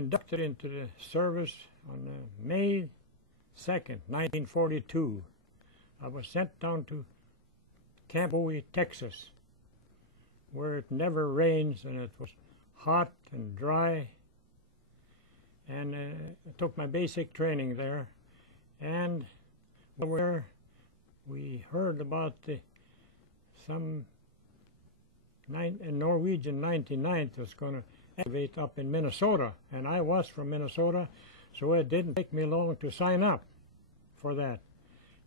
Inducted into the service on May 2nd, 1942. I was sent down to Camp WWII, Texas, where it never rains and it was hot and dry. And I took my basic training there. And where we heard about some Norwegian 99th was going to activate up in Minnesota, and I was from Minnesota, so it didn't take me long to sign up for that.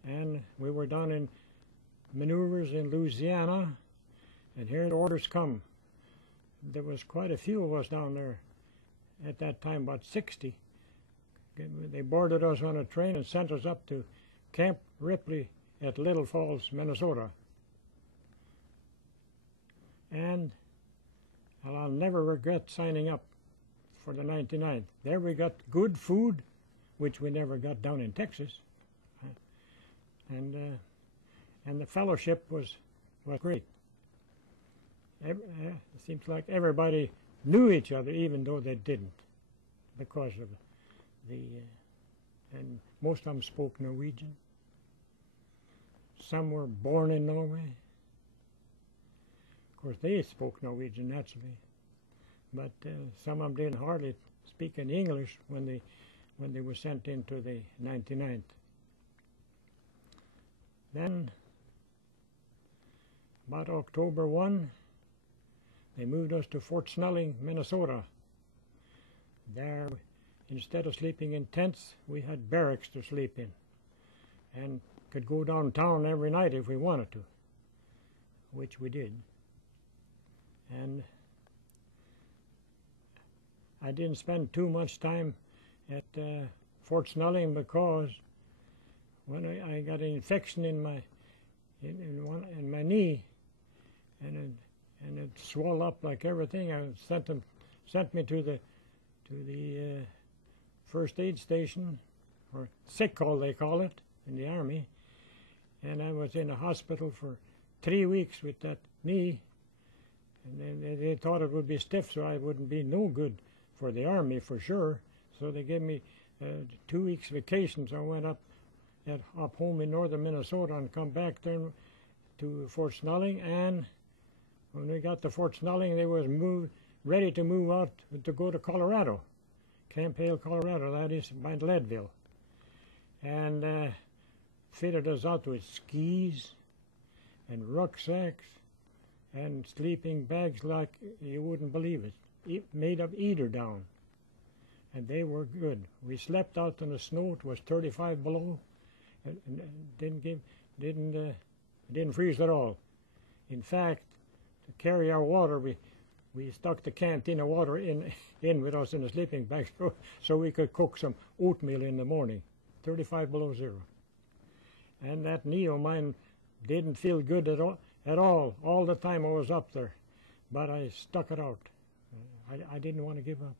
And we were down in maneuvers in Louisiana, and here the orders come. There was quite a few of us down there at that time, about 60. They boarded us on a train and sent us up to Camp Ripley at Little Falls, Minnesota. And I'll never regret signing up for the 99th. There we got good food, which we never got down in Texas, and the fellowship was great. It seems like everybody knew each other, even though they didn't, because of and most of them spoke Norwegian. Some were born in Norway. Of course, they spoke Norwegian naturally, but some of them didn't hardly speak any English when they were sent into the 99th. Then, about October 1, they moved us to Fort Snelling, Minnesota. There, instead of sleeping in tents, we had barracks to sleep in, and could go downtown every night if we wanted to, which we did. And I didn't spend too much time at Fort Snelling because when I got an infection in my knee, and it swelled up like everything, I sent me to the first aid station, or sick call they call it in the Army, and I was in a hospital for 3 weeks with that knee. And they thought it would be stiff, so I wouldn't be no good for the Army for sure. So they gave me 2 weeks vacation. So I went up home in northern Minnesota and come back there to Fort Snelling. And when we got to Fort Snelling, they was ready to move out to go to Colorado, Camp Hale, Colorado. That is by Leadville, and fitted us out with skis and rucksacks and sleeping bags like you wouldn't believe it, made of eider down, and they were good. We slept out in the snow. It was 35 below, and didn't freeze at all. In fact, to carry our water, we stuck the canteen of water in with us in the sleeping bag, so we could cook some oatmeal in the morning. 35 below zero, and that knee of mine didn't feel good at all the time I was up there, but I stuck it out. I didn't want to give up.